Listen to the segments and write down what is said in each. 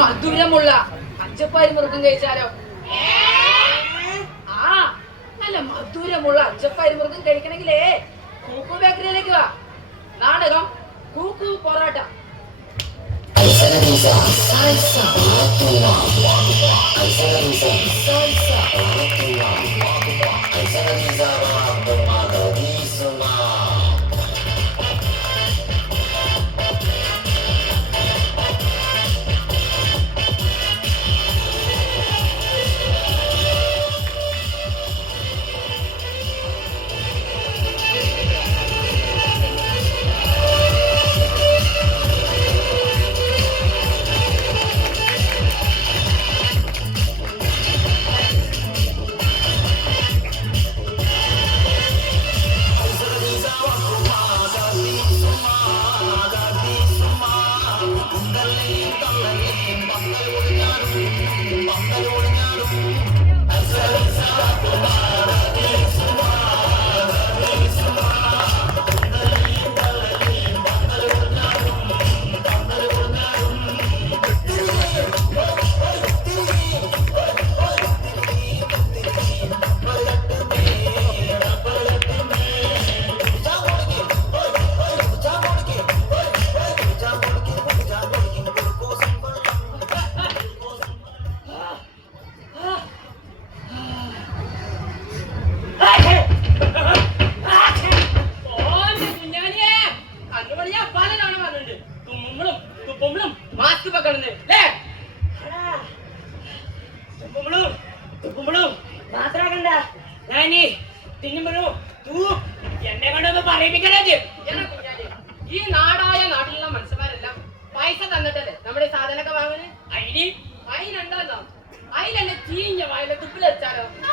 മധുരമുള്ള അച്ചപ്പാരി മുറുക്കും കഴിച്ചാലോ? ആ നല്ല മധുരമുള്ള അച്ചപ്പാരി മുറുക്കും കഴിക്കണമെങ്കിലേ കൂക്കു ബേക്കറിയിലേക്ക് വാ. നാടകം കൂക്കു പൊറോട്ട. ഈ നാടായ നാട്ടിലുള്ള മനുഷ്യന്മാരെല്ലാം പൈസ തന്നിട്ടല്ലേ നമ്മുടെ സാധനമൊക്കെ വാങ്ങുന്നത്. അതിനുണ്ടല്ലോ അതിലല്ലേ ചീഞ്ഞ വായിലെ തുപ്പിൽ വെച്ചാലോ. അല്ല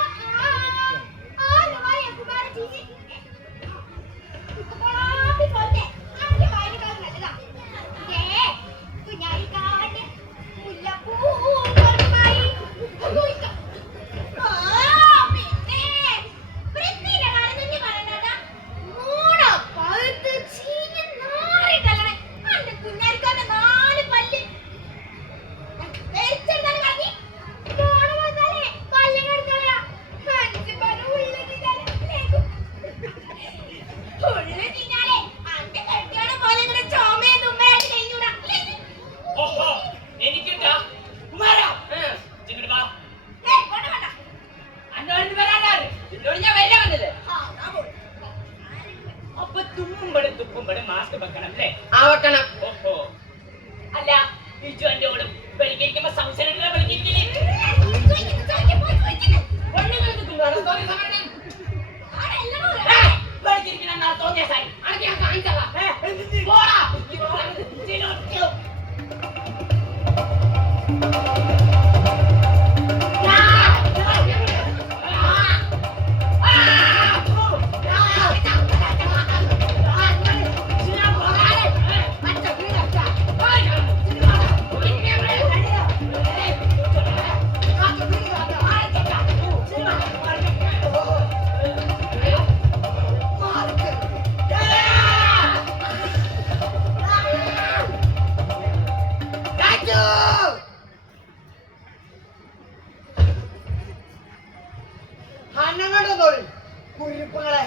കുരിപ്പുകളെ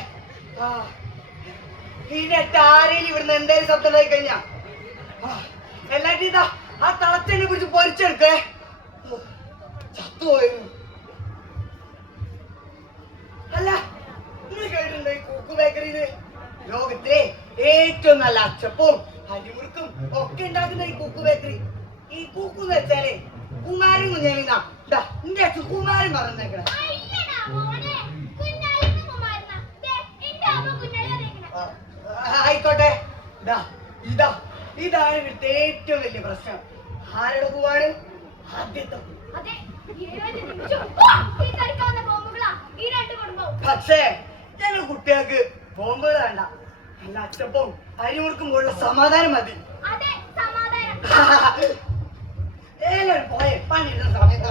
ആരേലും ഇവിടുന്ന് എന്തായാലും ശബ്ദമായി കഴിഞ്ഞാ എല്ലാറ്റും ഇതാ ആ തളച്ചെണ്ണെ പിടിച്ച് പൊരിച്ചെടുക്കേ. ചത്തുപോയിരുന്നു. അല്ല നിങ്ങൾ കേട്ടിട്ടുണ്ടോ ഈ കൂക്കു ബേക്കറിന്ന് ലോകത്തിലെ ഏറ്റവും നല്ല അച്ചപ്പവും അരിമുറുക്കും ഒക്കെ ഉണ്ടാക്കുന്ന ഈ കൂക്കു ബേക്കറി. ഈ കൂക്കു എന്ന് വെച്ചാലേ കുമാരൻ കുഞ്ഞാലിന്നാ എന്റെ അച്ഛൻ കുമാരൻ പറഞ്ഞേക്കണേ. ആയിക്കോട്ടെ. ഇതാണ് ഇവിടുത്തെ ഏറ്റവും വലിയ പ്രശ്നം. ആരുടെ പൂവാണ്? ആദ്യത്തെ. പക്ഷേ ഞങ്ങൾ കുട്ടികൾക്ക് ബോംബുകൾ വേണ്ട, നല്ല അച്ചപ്പവും അരിമുറുക്കുമ്പോഴുള്ള സമാധാനം മതി. പോയെ പണിയിരുന്ന സമയത്ത്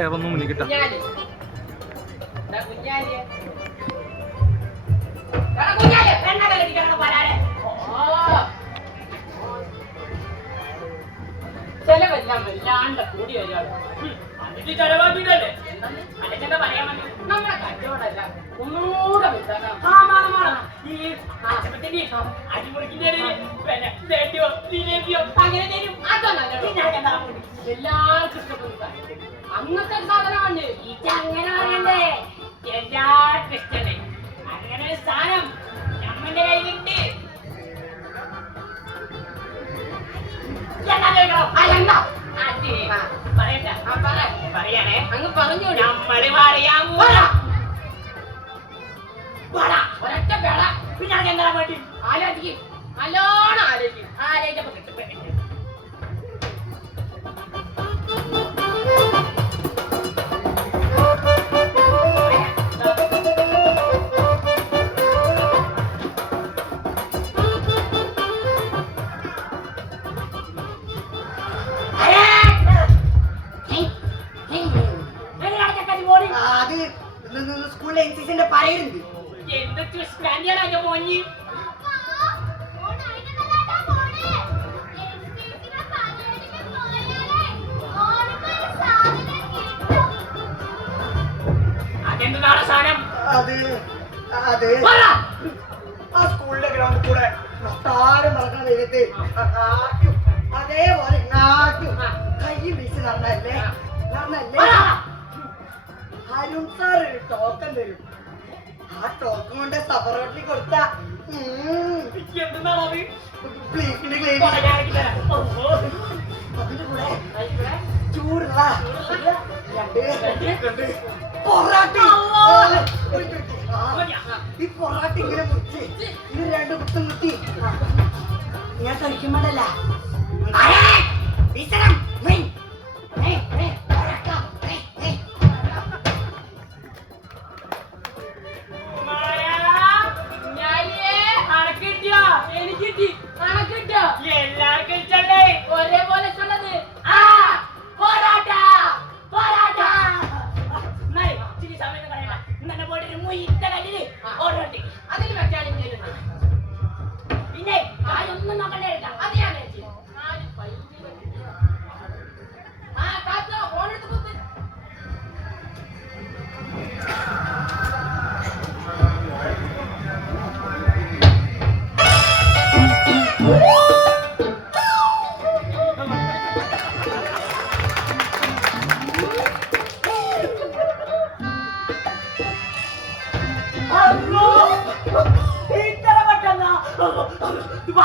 ചെയറൊന്നും മുന്നിൽ കിട്ടാം. ചെലവെല്ലാം വല്ലാണ്ട് കൂടി വരികയാണ്. അതിന് ചെലവാക്കിയിട്ടല്ലേ അല്ലെന്താ പറയാൻ വേണ്ടി നമ്മുടെ കച്ചവടമല്ല ഒന്നുകൂടെ ഈ ആശുപത്രി അടിമുറിക്കിന്റെ അങ്ങനെ തരും. എല്ലാവർക്കും ഇഷ്ടപ്പെടുന്ന അങ്ങനത്തെ സാധനമാണ് ഇത്. അങ്ങനെ പറയണ്ടേ, എല്ലാവർക്കും ഇഷ്ടമല്ലേ അങ്ങനെ ഒരു സാധനം നമ്മന്റെ കയ്യിലുണ്ട്. പറയണേ അങ്ങ് പറഞ്ഞു. നമ്മള് പറയാൻ ഒരൊറ്റ പേള പിന്നെ അത് എന്താ വേണ്ടി ആലോചിക്കും, നല്ലോണം ആലോചിക്കും. ആലോചിച്ചപ്പോ കിട്ടും. സ്കൂളിലെ എൻസിസിന്റെ പറയുന്നുണ്ട്. എന്തൊക്കെ സ്റ്റാൻഡിയാണ് മോഞ്ഞി. അതെന്താണ് സാധനം? അത് ആ സ്കൂളിന്റെ ഗ്രൗണ്ടിൽ കൂടെ താരം നടക്കുന്ന നേരത്തെ അതേപോലെ കൈ വീശി നടന്നല്ലേ അരുൺ സാർ ഒരു ടോക്കൺ തരും. ആ ടോക്കൺ കൊണ്ട് സബറോട്ടിൽ കൊടുത്ത അതിന്റെ കൂടെ ചൂടുള്ള പൊറാട്ടി. ഈ പൊറാട്ടി ഇങ്ങനെ മുറിച്ച് ഇത് രണ്ട് കുത്തും കുത്തി ഞാൻ കഴിക്കുമ്പോഴല്ല എല്ലാവർക്കും ഇഷ്ടല്ലേ ഒരേപോലെ ഇഷ്ടമുള്ളത്. ഇച്ചിരി സമയം കളയണ്ട. ഇന്നെ പോയിട്ട് മുയിത്ത കല്ലില് ഓരോട്ടി അതിൽ വെച്ചാലും പിന്നെ ഒന്നും നോക്കണ്ടേ. അത് ഞാൻ ഫോണെടുത്ത് കുത്ത്.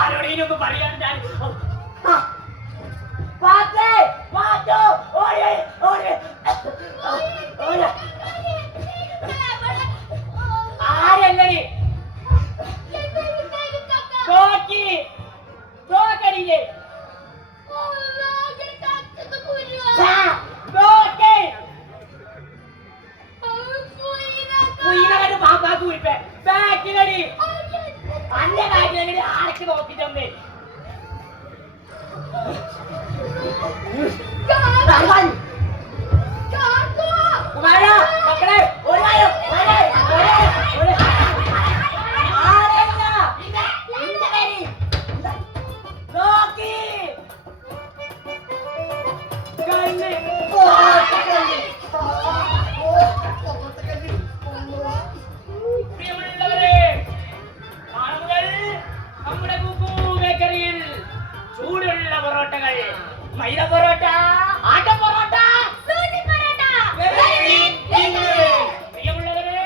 ആരോടെയൊന്നും പറയാൻ ഞാൻ ആരല്ലേ തോക്കടില്ലേ ബാക്കിലടി അല്ല കാര്യങ്ങൾ ആരൊക്കെ നോക്കിട്ടൊന്നേ മക്കളെ ചൂടുള്ള പൊറോട്ടകൾ, മൈദ പൊറോട്ട, ആട്ട പൊറോട്ട, പ്രിയമുള്ളവരെ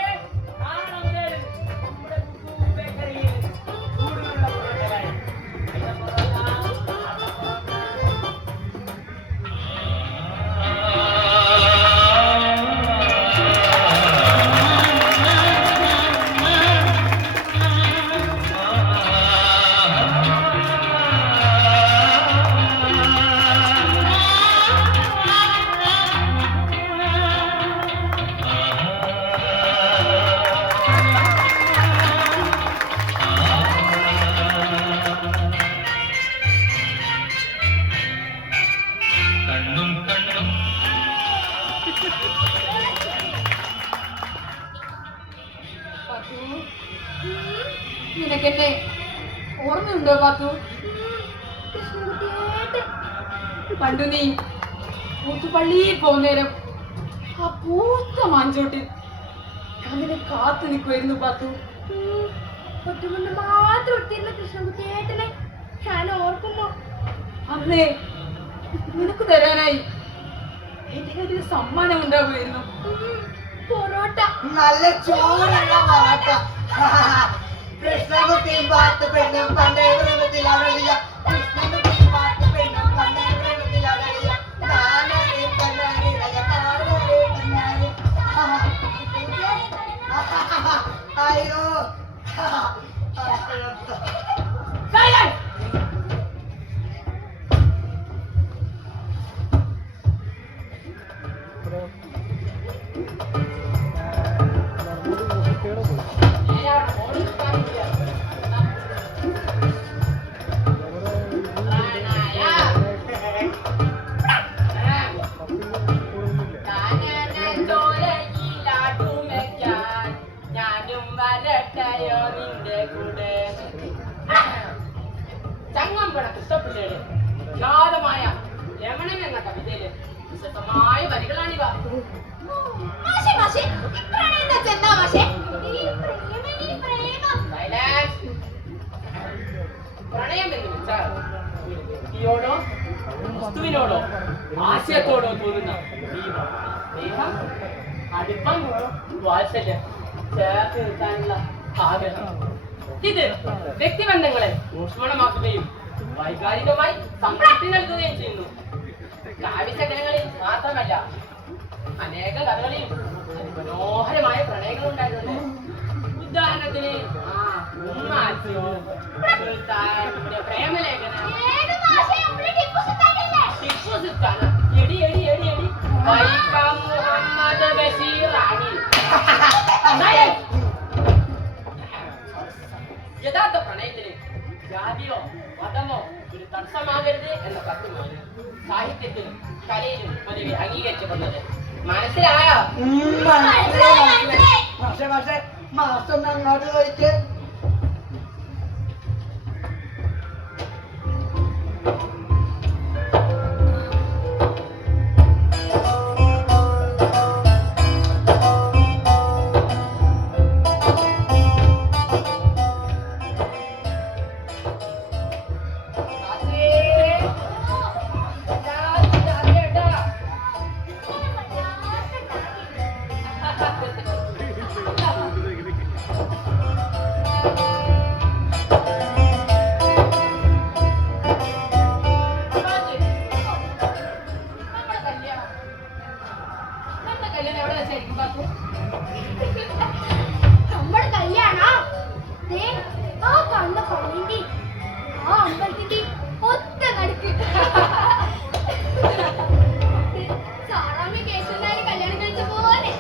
നിനക്കെന്നെ ഓർമ്മയുണ്ടോ പാത്തു? പണ്ടു നീ കൂത്തുപള്ളിയിൽ പോകുന്നേരം ആ പൂത്ത മാഞ്ചോട്ടിൽ അതിനെ കാത്തു നിൽക്കുമായിരുന്നു പാത്തു. ഒറ്റുകൊണ്ട് മാത്രം ഒത്തിരുന്ന കൃഷ്ണൻകുട്ടിയേട്ടനെ ഞാൻ ഓർക്കുമ്പോ അന്നേ നിനക്ക് തരാനായി എന്റെ കയ്യിൽ സമ്മാനം ഉണ്ടാകുമായിരുന്നു. പൊറോട്ട. നല്ല ചൂടുള്ള പൊറോട്ട. കൃഷ്ണകുട്ടിയും പാത്ത് പെണ്ണും പണ്ടേ പ്രേമത്തിലാണളിയ. കൃഷ്ണകുട്ടിയും പാത്ത് പെണ്ണും പണ്ടേ പ്രേമത്തിലാണളിയ. താനാരേ തന്നാരേ അയ താനാരേ തന്നാരേ. അയ്യോ ചങ്ങമ്പുഴ കൃഷ്ണപിള്ളയുടെ വിഖ്യാതമായ രമണൻ എന്ന കവിതയിലെ വിശദമായ വരികളാണിവ. പ്രണയം എന്ന് വെച്ചാൽ ഒരു വ്യക്തിയോടോ വസ്തുവിനോടോ ആശയത്തോടോ തോന്നുന്ന സ്നേഹം, അടുപ്പം, വാത്സല്യം, ചേർത്ത് നിർത്താനുള്ള ആഗ്രഹം. ഇത് വ്യക്തിബന്ധങ്ങളെ ഊഷ്മളമാക്കുകയും വൈകാരികമായി സംതൃപ്തി നൽകുകയും ചെയ്യുന്നു. കാവ്യശകലങ്ങളിൽ മാത്രമല്ല, അനേക കഥകളിലും മനോഹരമായ പ്രണയങ്ങൾ ഉണ്ടായിട്ടുണ്ട്. ഉദാഹരണത്തിന് പ്രേമലേഖനം, ടിപ്പു സുൽത്താൻ, എടി എടി എടി എടി, വൈക്കം മുഹമ്മദ് ബഷീർ റാണി. യഥാർത്ഥ പ്രണയത്തിന് ജാതിയോ മതമോ ഒരു തടസ്സമാകരുത് എന്ന തത്വമാണ് സാഹിത്യത്തിലും കലയിലും പൊതുവെ അംഗീകരിക്കപ്പെടുന്നത്. മനസ്സിലായോ? പക്ഷേ മാസം അങ്ങോട്ട് ചോദിച്ച് നമ്മുടെ കല്യാണം ആ കാണുന്ന പള്ളിന്റെ ആ അമ്പലത്തിന്റെ ഒത്ത നടുക്ക് സാറാമ്മ കേസുണ്ടായി കല്യാണം കഴിച്ച പോലെ.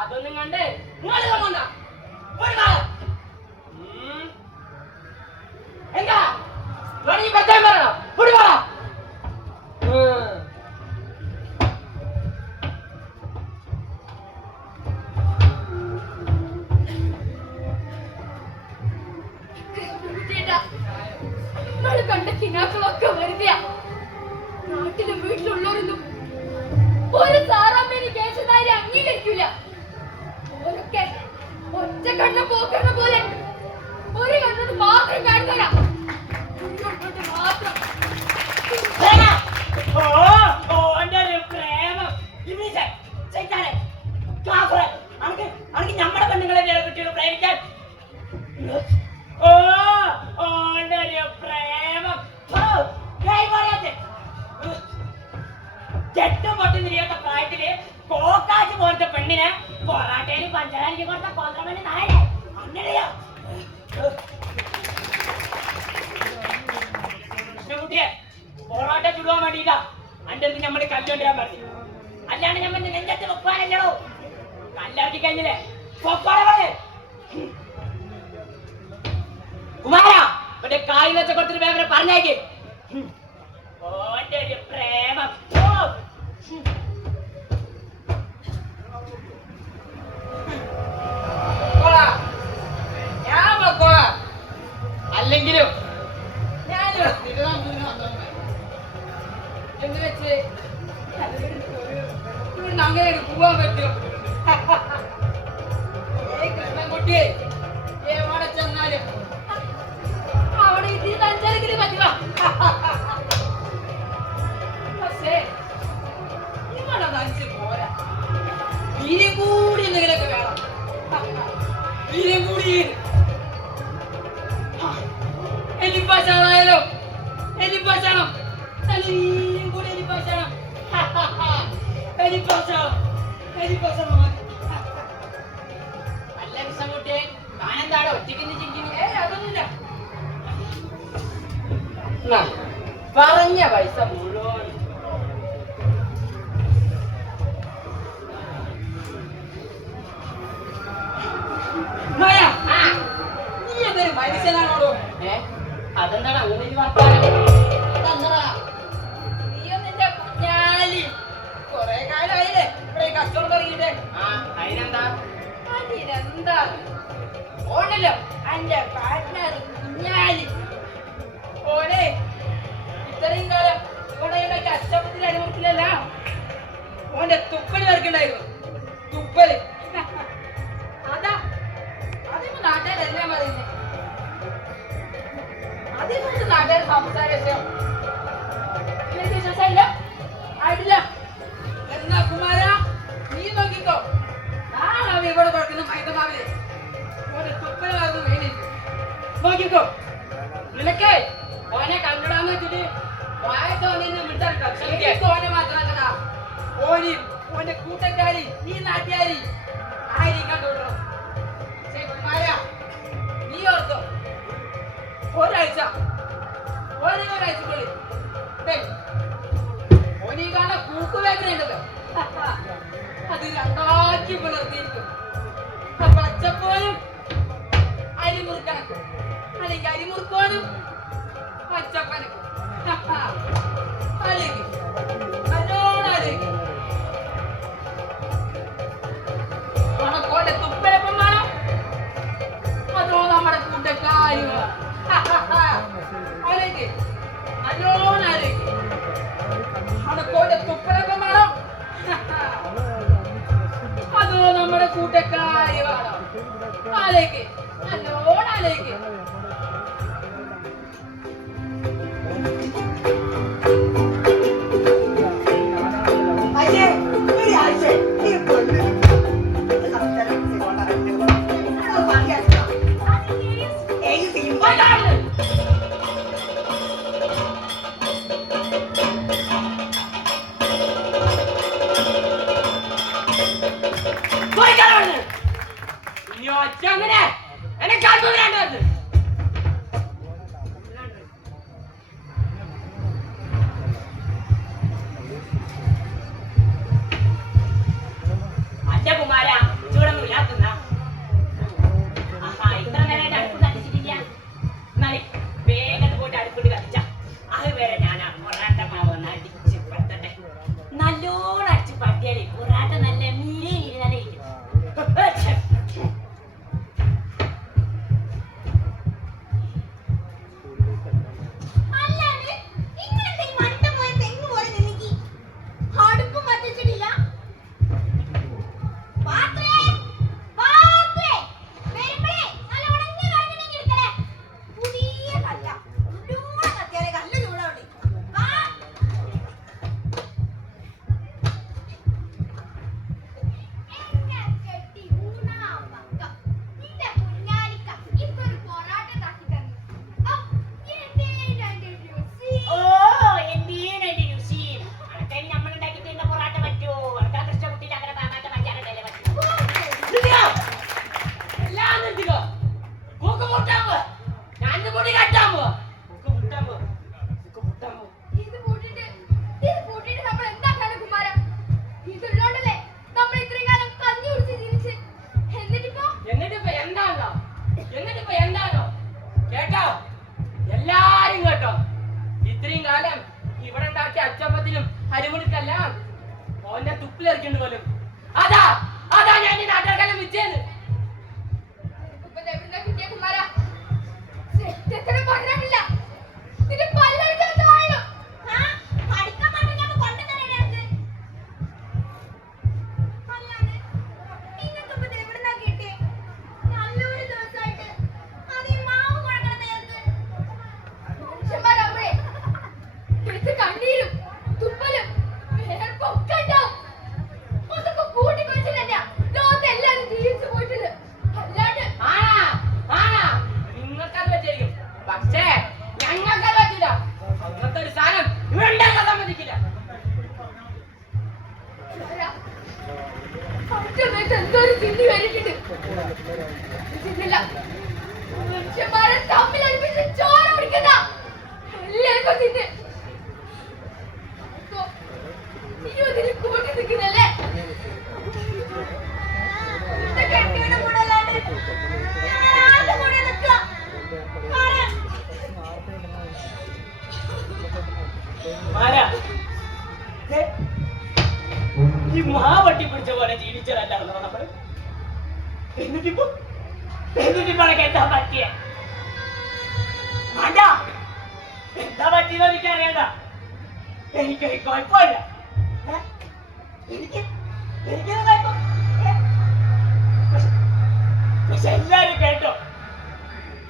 അതൊന്നും കണ്ട് എന്താ നമ്മള് കണ്ട കിനാക്കളൊക്കെ വെറുതെയാ. നാട്ടിലും വീട്ടിലുള്ളവരൊന്നും ഒരു സാറാമ്മേനെ കേസുകാരെ ഉണ്ടാവില്ല. ഓരൊക്കെ ഒറ്റ കണ്ണ പോക്കണ പോലെ ഒരു കണ്ണോട് മാത്രം കാണുന്നില്ല. മാത്രം നമ്മുടെ പെണ്ണുങ്ങളെ കുട്ടികൾ പ്രേമിക്കാൻ ചെട്ടും പൊട്ടും തിരിയാത്ത പ്രായത്തില് കോക്കാച്ച് പോലത്തെ പെണ്ണിനെ പൊറാട്ടയില് പഞ്ചായത്ത് കൊടുത്ത കൊന്ത്രമണി നായരെ അങ്ങനെയോ കൃഷ്ണകുട്ടിയെ പൊറാട്ട ചുടുവാൻ വേണ്ടിയിട്ടാ അന്റെ അടുത്ത് നമ്മള് കല്ലുകൊണ്ടിരാൻ പറഞ്ഞു. അല്ലാണ്ട് നമ്മൾ നെഞ്ചത്ത് വെക്കാനല്ലോ കല്ലാക്കി കഴിഞ്ഞില്ലേ കുമാര മറ്റേ കായ് വെച്ച കൊടുത്തിട്ട് വേറെ പറഞ്ഞേക്ക് ഓന്റെ ഒരു പ്രേമം. അല്ലെങ്കിലും ഞാൻ എന്ന് വെച്ച് അങ്ങനെ പോവാൻ പറ്റും. കൃഷ്ണൻകുട്ടിയെ എവിടെ ചെന്നാലും അവിടെ ഇതിൽ സഞ്ചരിക്കല് പറ്റുക. പക്ഷേ നിങ്ങളത് അഞ്ച് പോരാ, വീര്യം കൂടി എന്തെങ്കിലുമൊക്കെ വേണം. വീര്യം കൂടി എലിപ്പാച്ചാണോ എലിപ്പാച്ചാണോ വീര്യം കൂടി എലിപ്പാച്ചാണോ എലിപ്പാച്ചാണോ അല്ല കൃഷ്ണൻകുട്ടിയെ താനെന്താടോ ഒറ്റയ്ക്ക് ചിരിക്കുന്നു? അതൊന്നുമില്ല. പറഞ്ഞ പൈസ മുഴുവൻ നീ എന്തൊരു മനുഷ്യനാണോടോ? അതെന്താണ് അങ്ങനെ ഒരു വർത്താനം? നീയും നിന്റെ കുഞ്ഞാലി കൊറേ കാലമായില്ലേ ഇവിടെ കച്ചവടം തുടങ്ങിയിട്ട്. അതിനെന്താ അതിനെന്താ ഓണല്ലോ എന്റെ പാർട്ട്ണർ കുഞ്ഞാലി. ഓനെ ഇത്രയും കാലം ഇവിടെ കച്ചവടത്തിൽ അനുഭവത്തിലല്ല ഓന്റെ തുപ്പല് വരക്കുണ്ടായിരുന്നു. തുപ്പല് അതാ അതിപ്പോ നാട്ടുകാരെല്ലാം പറയുന്നേ. അതിപ്പോ നാട്ടുകാർ സംസാരിച്ചോ വിശ്വാസമില്ല ആയിട്ടില്ല. എന്നാ കുമാര നീ നോക്കിക്കോ, നാളെ ഇവിടെ കൊടുക്കുന്ന മൈദമാവിലെ ഓന്റെ തുപ്പല് വരുന്നു വേണ്ടി നോക്കിക്കോ. നിനക്കേ ഓനെ കണ്ടിടാന്ന് വെച്ചിട്ട് വായത്തോന്നെ വിട്ടാൽ ഓനെ മാത്രമല്ലടാ ഓനെയും ഓന്റെ കൂട്ടക്കാരി ഈ നാട്ടുകാരി ആരെയും കണ്ടുകൊള്ളണം. നീ ഓർത്തോ ഒരാഴ്ചക്കുള്ളിൽ ഓനീ കാണാൻ കൂക്കുവേദന ഉണ്ടല്ലോ അത് രണ്ടാക്കി പുലർത്തിയിരിക്കും. പച്ചപ്പോനും അരിമുറുക്കണക്കും അല്ലെങ്കിൽ അരിമുറുക്കോനും പച്ചപ്പനക്കും അല്ലെങ്കിൽ നല്ലോണം ഉണക്കോട്ടെ തുപ്പലപ്പം വേണം. അതോ നമ്മുടെ കൂട്ടക്കാരുക ആലേക്ക് നല്ലോണം ആലേക്ക് ഉണക്കോട്ടെ തുപ്പലപ്പം വേണം. അതോ നമ്മുടെ കൂട്ടക്കാര് വേണം. ആലേക്ക് നല്ലോണം ആലേക്ക് അങ്ങനെ എന്നെ കാട്ടുന്നത് അച്ഛ കുമാര ചൂടൊന്നും ഇല്ലാത്തുന്ന ഇത്ര നേരമായിട്ട് അടുപ്പ് കത്തിച്ചിട്ടില്ല. എന്നാലും വേഗം പോയിട്ട് അടുപ്പിട്ട് കത്തിച്ച അത് വരെ ഞാൻ ആ പൊറാട്ട മാവ് ഒന്ന് അടിച്ച് പറ്റട്ടെ. നല്ലോണം അടിച്ച് പറ്റിയാലേ പൊറാട്ട നല്ല മീനെ ഇരുന്നാലേ പണിമുടക്കല്ല ഓന്റെ തുപ്പിലെറിക്കേണ്ട പോലും അതാ അതാ ഞാൻ ഈ നാട്ടുകാർക്കെല്ലാം വിജയെന്ന് ഇപ്പൊ എവിടുന്നാ കിട്ടിയ കുമാരാ? സെറ്റത്തിന് പകരമില്ല. നിന്റെ പല്ലടിക്കാൻ താഴണം. പഠിക്കാൻ പറ്റില്ല കൊണ്ടുതന്നെ അല്ലാതെ നിങ്ങൾക്കിപ്പോ ഇത് എവിടുന്നാ കിട്ടിയേ? നല്ലൊരു ദിവസമായിട്ട് അത് ഈ മാവ് കുഴക്കണ നേരത്ത് മനുഷ്യന്മാരവിടെ എടുത്ത് കണ്ണീരും തുപ്പലും വേർപ്പൊക്കെ ഉണ്ടാവും. അതൊക്കെ കൂട്ടിക്കൊഴിച്ചില്ല ലോകത്ത് എല്ലാരും ജീവിച്ചു പോയിട്ടുണ്ട്. അല്ലാണ്ട് നിങ്ങൾക്കത് പറ്റിയിരിക്കും പക്ഷേ ഞങ്ങൾക്കത് പറ്റില്ല അങ്ങനത്തെ ഒരു സാധനം ഉണ്ടാക്കാൻ സമ്മതിക്കില്ല സമയത്ത് എന്തോ ഒരു ചിന്തി വരിട്ടുണ്ട്. ചിന്തില്ല മനുഷ്യന്മാരെ തമ്മിൽ അടുപ്പിച്ച് ചോര പിടിക്കുന്ന എല്ലാവർക്കും ചിന്ത ഇതിൽ കൂട്ടി നിൽക്കുന്നല്ലേ? കെട്ടിയുടെ കൂടെ അല്ലാണ്ട് ഞാൻ ആരുടെ കൂടെ നിൽക്കുക? ഈ മാവട്ടി പിടിച്ച പോലെ ജീവിച്ചതല്ലാണോ നമ്മള് എന്നിട്ടിപ്പോ എന്താ പറ്റിയ എന്താ പറ്റിയെന്ന് എനിക്കറിയണ്ട എനിക്ക് കുഴപ്പമില്ല എനിക്ക് പക്ഷെ എല്ലാരും കേട്ടോ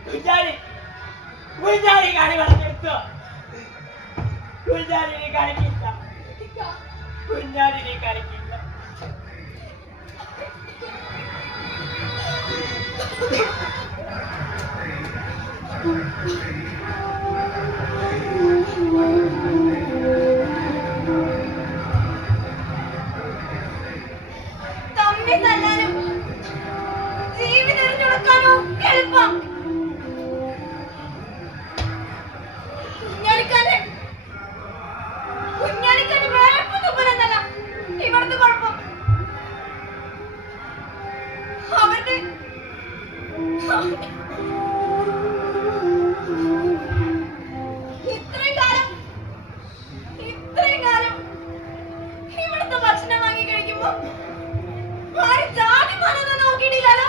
കുഞ്ഞാലി കളി വളർന്നെടുത്തോ കുഞ്ഞാലിനെ കളിക്കില്ല കുഞ്ഞാലിനെ കളിക്കില്ല തമ്മി തല്ലാനും ജീവിതം എറിഞ്ഞുകൊടുക്കാനോ എളുപ്പം. കുഞ്ഞാലിക്കാന് വേറെ തുപ്പലെന്നല്ല ഇവിടുത്തെ കുഴപ്പം. അവരുടെ ഇത്രയും കാലം ഇവിടുത്തെ ഭക്ഷണം വാങ്ങി കഴിക്കുമ്പോ ആരും ജാതി മതമൊന്നും നോക്കിയിട്ടില്ലല്ലോ.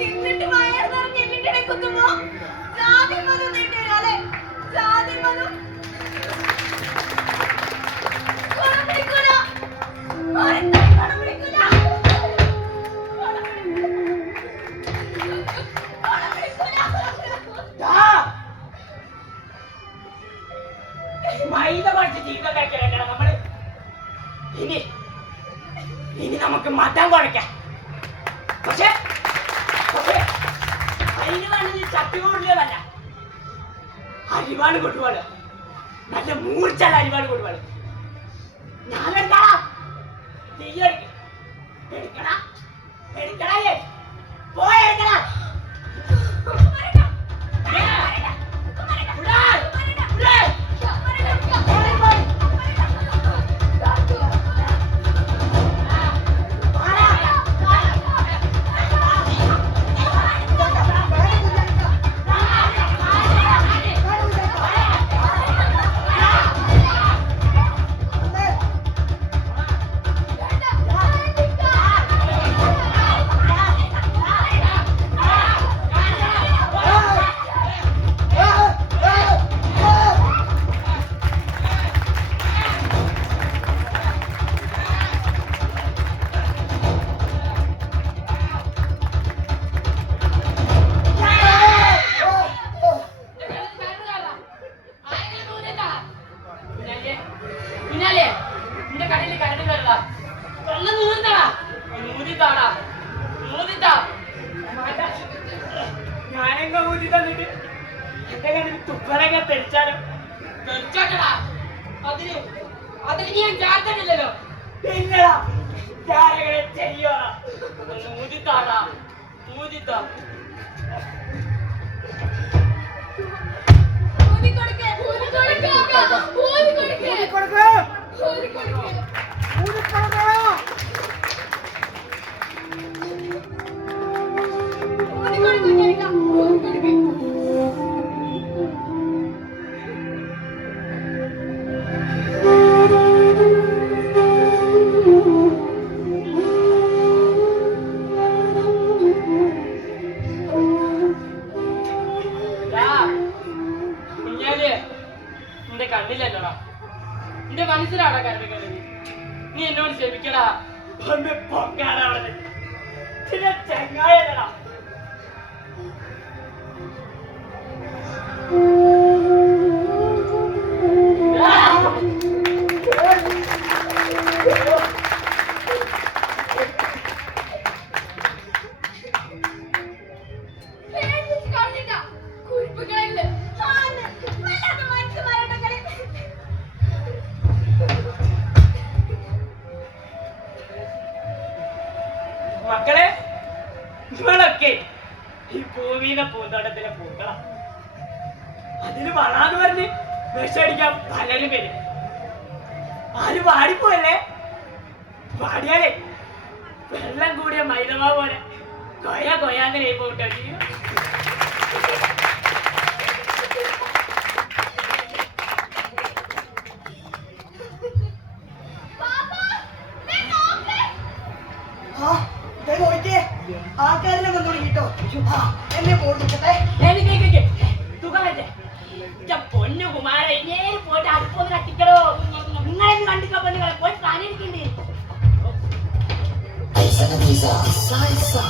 എന്നിട്ട് വയറ് നിറഞ്ഞ് എല്ലിട്ടിടെ കുത്തുമ്പോ ജാതി മതം നീട്ടില്ലേ? ജാതി മതം ഗുണം പിടിക്കൂല. ആരും ഗുണം പിടിക്കൂല. മൈദ പഠിച്ച് ജീവിതം നമ്മള് ഇനി നമുക്ക് മതം കുഴക്കാം. പക്ഷെ അതിന് വേണ്ടത് ചട്ടി കൂടുതലല്ല അരിവാണ് കൊണ്ടുപോള് നല്ല മൂർച്ചല്ല അരിവാണ് കൊണ്ടുപോള് ഞാനെന്താ നീ എടുക്കണ പോയെടുക്കണ ഞാനെങ്ങ ഊതി തന്നിട്ട് എന്റെ കയ്യിൽ തുപ്പലൊക്കെ തെളിച്ചാലും തെളിച്ചോട്ടടാ അതിന് ഞാൻ ചാർത്തണില്ലല്ലോ പിന്നടാ ചാരകളെ ചെയ്യോടാ ഊതിത്താടാ ഊതിത്താ നീ എന്നോട് ക്ഷമിക്കടാ. ഒന്ന് പൊക്കാടാവണത് ചില ചങ്ങായല്ലടാ. പേടിച്ച് കളഞ്ഞിട്ടാ കുരുപ്പുകളില് മക്കളെ, ഇവളൊക്കെ ഈ ഭൂമിയിലെ പൂന്തോട്ടത്തിലെ പൂക്കളാ. അതിന് വളാന്ന് പറഞ്ഞ് വിഷടിക്കാൻ പലരും വരും. ആരും വാടിപ്പോയല്ലേ? വാടിയാലേ വെള്ളം കൂടിയ മൈദമാ പോലെ കൊയാങ്ങനെ പോട്ടോ. ആൾക്കാരിനെ വന്നു തുടങ്ങിട്ടോ. എന്നെ പോട്ടെ. പൊന്നു കുമാര ഇങ്ങനെ പോയിട്ട് അടുപ്പൊന്ന് കത്തിക്കടോ. നിങ്ങളെന്ന് കണ്ടിക്കാൻ പെണ്ണുങ്ങളെ പോയി പണിയെടുക്കണ്ടേ. Salsa,